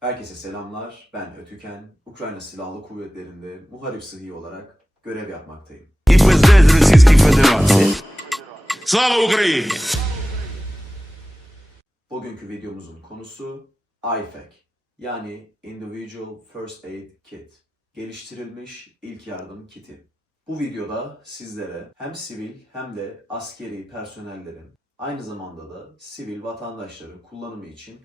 Herkese selamlar. Ben Ötüken. Ukrayna Silahlı Kuvvetleri'nde muharip sıhhi olarak görev yapmaktayım. і ПЗ з Російської Федерації. Слава Україні! Bugünkü videomuzun konusu IFAC yani Individual First Aid Kit. Geliştirilmiş ilk yardım kiti. Bu videoda sizlere hem sivil hem de askeri personellerin aynı zamanda da sivil vatandaşların kullanımı için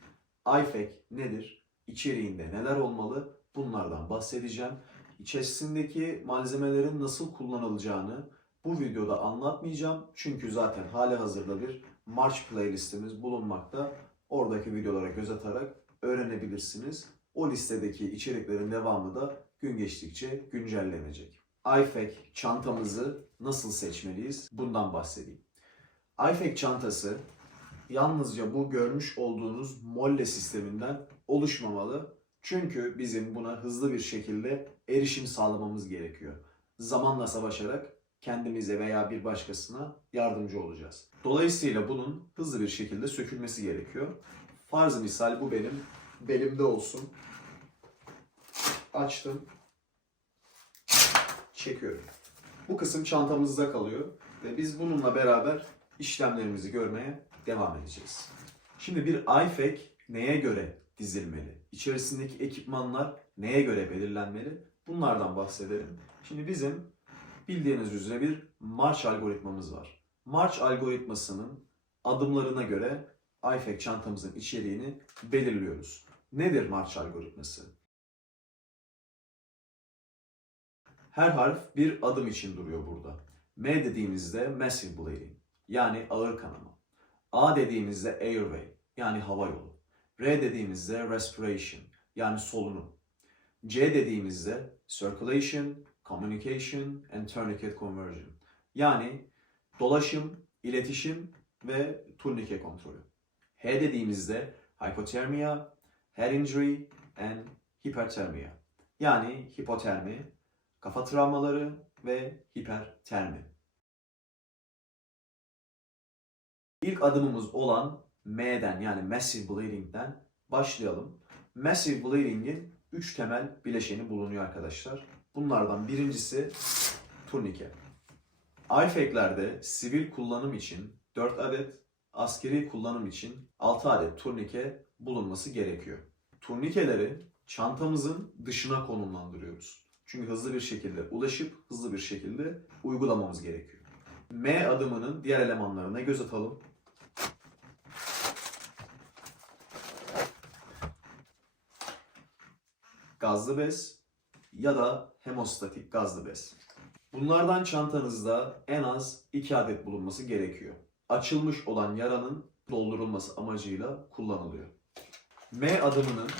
IFAC nedir, içeriğinde neler olmalı bunlardan bahsedeceğim. İçerisindeki malzemelerin nasıl kullanılacağını bu videoda anlatmayacağım. Çünkü zaten hali hazırda bir March playlistimiz bulunmakta. Oradaki videolara göz atarak öğrenebilirsiniz. O listedeki içeriklerin devamı da gün geçtikçe güncellenecek. iFac çantamızı nasıl seçmeliyiz? Bundan bahsedeyim. iFac çantası yalnızca bu görmüş olduğunuz molle sisteminden oluşmamalı. Çünkü bizim buna hızlı bir şekilde erişim sağlamamız gerekiyor. Zamanla savaşarak kendimize veya bir başkasına yardımcı olacağız. Dolayısıyla bunun hızlı bir şekilde sökülmesi gerekiyor. Farz misal bu benim belimde olsun. Açtım. Çekiyorum. Bu kısım çantamızda kalıyor ve biz bununla beraber işlemlerimizi görmeye devam edeceğiz. Şimdi bir IFAC neye göre dizilmeli? İçerisindeki ekipmanlar neye göre belirlenmeli? Bunlardan bahsedelim. Şimdi bizim bildiğiniz üzere bir March algoritmamız var. March algoritmasının adımlarına göre IFAC çantamızın içeriğini belirliyoruz. Nedir March algoritması? Her harf bir adım için duruyor burada. M dediğimizde massive bleeding yani ağır kanama. A dediğimizde airway yani hava yolu. R dediğimizde respiration yani solunum. C dediğimizde circulation, communication and tourniquet conversion. Yani dolaşım, iletişim ve turnike kontrolü. H dediğimizde hypothermia, head injury and hyperthermia. Yani hipotermi, kafa travmaları ve hipertermi. İlk adımımız olan M'den yani massive bleeding'den başlayalım. Massive bleeding'in 3 temel bileşeni bulunuyor arkadaşlar. Bunlardan birincisi turnike. IFAC'lerde sivil kullanım için 4 adet, askeri kullanım için 6 adet turnike bulunması gerekiyor. Turnikeleri çantamızın dışına konumlandırıyoruz. Çünkü hızlı bir şekilde ulaşıp hızlı bir şekilde uygulamamız gerekiyor. M adımının diğer elemanlarına göz atalım. Gazlı bez ya da hemostatik gazlı bez. Bunlardan çantanızda en az 2 adet bulunması gerekiyor. Açılmış olan yaranın doldurulması amacıyla kullanılıyor. M adımının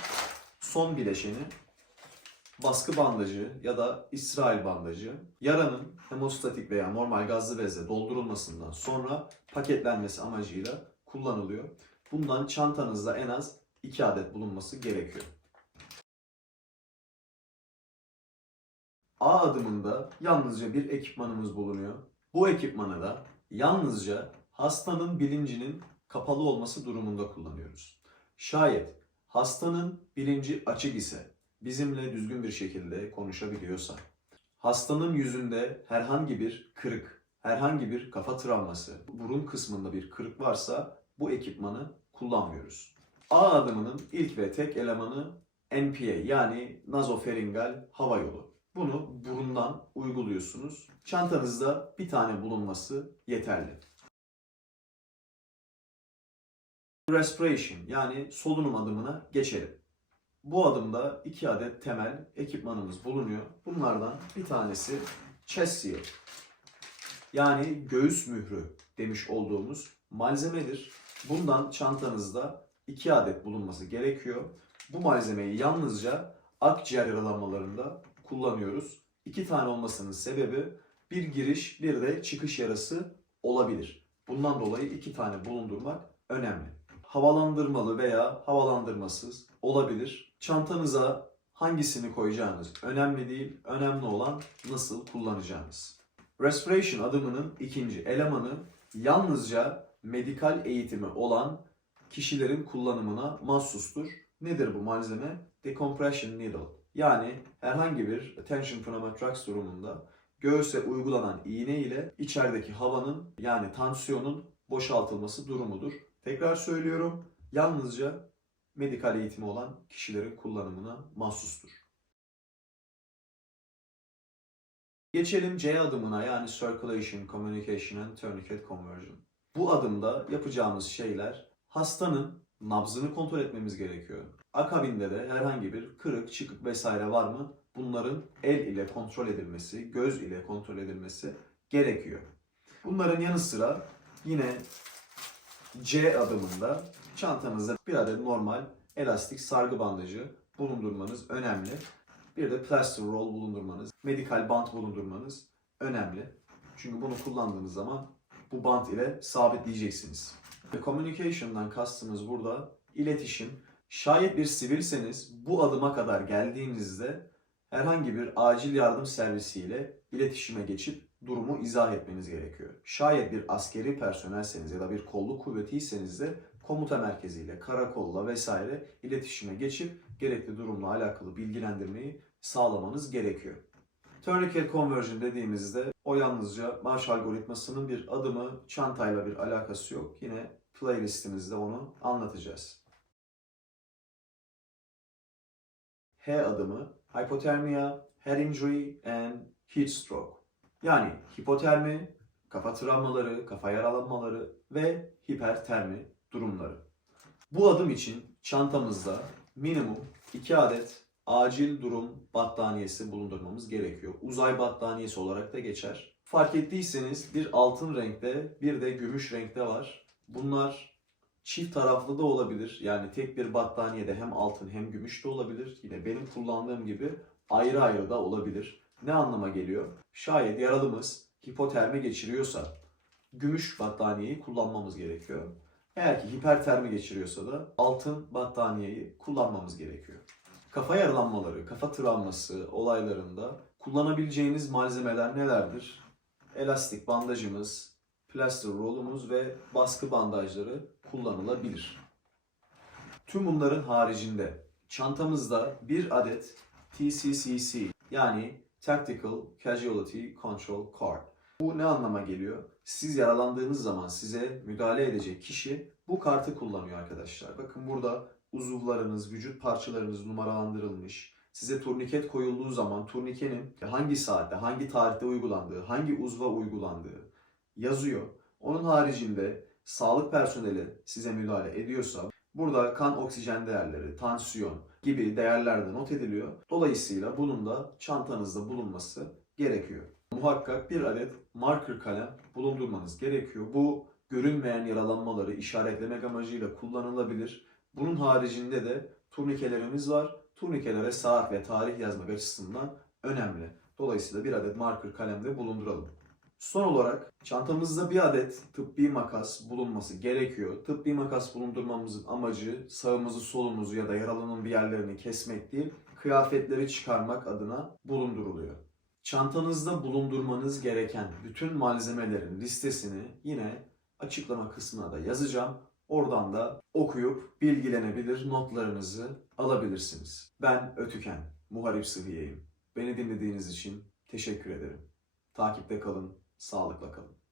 son bileşeni baskı bandajı ya da İsrail bandajı yaranın hemostatik veya normal gazlı bezle doldurulmasından sonra paketlenmesi amacıyla kullanılıyor. Bundan çantanızda en az 2 adet bulunması gerekiyor. A adımında yalnızca bir ekipmanımız bulunuyor. Bu ekipmanı da yalnızca hastanın bilincinin kapalı olması durumunda kullanıyoruz. Şayet hastanın bilinci açık ise, bizimle düzgün bir şekilde konuşabiliyorsa, hastanın yüzünde herhangi bir kırık, herhangi bir kafa travması, burun kısmında bir kırık varsa bu ekipmanı kullanmıyoruz. A adımının ilk ve tek elemanı NPA yani nazoferingal hava yolu. Bunu burundan uyguluyorsunuz. Çantanızda bir tane bulunması yeterli. Respiration yani solunum adımına geçelim. Bu adımda iki adet temel ekipmanımız bulunuyor. Bunlardan bir tanesi chest seal yani göğüs mührü demiş olduğumuz malzemedir. Bundan çantanızda iki adet bulunması gerekiyor. Bu malzemeyi yalnızca akciğer yaralanmalarında kullanıyoruz. İki tane olmasının sebebi bir giriş bir de çıkış yarası olabilir. Bundan dolayı iki tane bulundurmak önemli. Havalandırmalı veya havalandırmasız olabilir. Çantanıza hangisini koyacağınız önemli değil. Önemli olan nasıl kullanacağınız. Respiration adımının ikinci elemanı yalnızca medikal eğitimi olan kişilerin kullanımına mahsustur. Nedir bu malzeme? Decompression needle. Yani herhangi bir tension pneumotrax durumunda göğüse uygulanan iğne ile içerideki havanın yani tansiyonun boşaltılması durumudur. Tekrar söylüyorum. Yalnızca medikal eğitimi olan kişilerin kullanımına mahsustur. Geçelim C adımına yani Circulation, Communication and Tourniquet Conversion. Bu adımda yapacağımız şeyler hastanın nabzını kontrol etmemiz gerekiyor. Akabinde de herhangi bir kırık, çıkık vesaire var mı? Bunların el ile kontrol edilmesi, göz ile kontrol edilmesi gerekiyor. Bunların yanı sıra yine C adımında çantanızda bir adet normal elastik sargı bandajı bulundurmanız önemli. Bir de plaster roll bulundurmanız, medikal bant bulundurmanız önemli. Çünkü bunu kullandığınız zaman bu bant ile sabitleyeceksiniz. Communication'dan kastımız burada iletişim. Şayet bir sivilseniz bu adıma kadar geldiğinizde herhangi bir acil yardım servisiyle iletişime geçip durumu izah etmeniz gerekiyor. Şayet bir askeri personelseniz ya da bir kolluk kuvvetiyseniz de komuta merkeziyle, karakolla vesaire iletişime geçip gerekli durumla alakalı bilgilendirmeyi sağlamanız gerekiyor. Tourniquet conversion dediğimizde o yalnızca marş algoritmasının bir adımı, çantayla bir alakası yok. Yine playlistimizde onu anlatacağız. H adımı hypothermia, head injury and heat stroke. Yani hipotermi, kafa travmaları, kafa yaralanmaları ve hipertermi durumları. Bu adım için çantamızda minimum 2 adet acil durum battaniyesi bulundurmamız gerekiyor. Uzay battaniyesi olarak da geçer. Fark ettiyseniz bir altın renkte bir de gümüş renkte var. Bunlar çift taraflı da olabilir. Yani tek bir battaniyede hem altın hem gümüş de olabilir. Yine benim kullandığım gibi ayrı ayrı da olabilir. Ne anlama geliyor? Şayet yaralımız hipotermi geçiriyorsa gümüş battaniyeyi kullanmamız gerekiyor. Eğer ki hipertermi geçiriyorsa da altın battaniyeyi kullanmamız gerekiyor. Kafa yaralanmaları, kafa travması olaylarında kullanabileceğiniz malzemeler nelerdir? Elastik bandajımız, plaster rollumuz ve baskı bandajları kullanılabilir. Tüm bunların haricinde çantamızda bir adet TCCC yani Tactical Casualty Control Card. Bu ne anlama geliyor? Siz yaralandığınız zaman size müdahale edecek kişi bu kartı kullanıyor arkadaşlar. Bakın burada uzuvlarınız, vücut parçalarınız numaralandırılmış. Size turniket koyulduğu zaman turnikenin hangi saatte, hangi tarihte uygulandığı, hangi uzva uygulandığı yazıyor. Onun haricinde sağlık personeli size müdahale ediyorsa burada kan oksijen değerleri, tansiyon gibi değerler de not ediliyor. Dolayısıyla bunun da çantanızda bulunması gerekiyor. Muhakkak bir adet marker kalem bulundurmanız gerekiyor. Bu görünmeyen yaralanmaları işaretlemek amacıyla kullanılabilir. Bunun haricinde de turnikelerimiz var. Turnikelere saat ve tarih yazmak açısından önemli. Dolayısıyla bir adet marker kalem de bulunduralım. Son olarak çantamızda bir adet tıbbi makas bulunması gerekiyor. Tıbbi makas bulundurmamızın amacı sağımızı solumuzu ya da yaralının bir yerlerini kesmek değil, kıyafetleri çıkarmak adına bulunduruluyor. Çantanızda bulundurmanız gereken bütün malzemelerin listesini yine açıklama kısmına da yazacağım. Oradan da okuyup bilgilenebilir, notlarınızı alabilirsiniz. Ben Ötüken, Muharip Sıhhiye'yim. Beni dinlediğiniz için teşekkür ederim. Takipte kalın, sağlıkla kalın.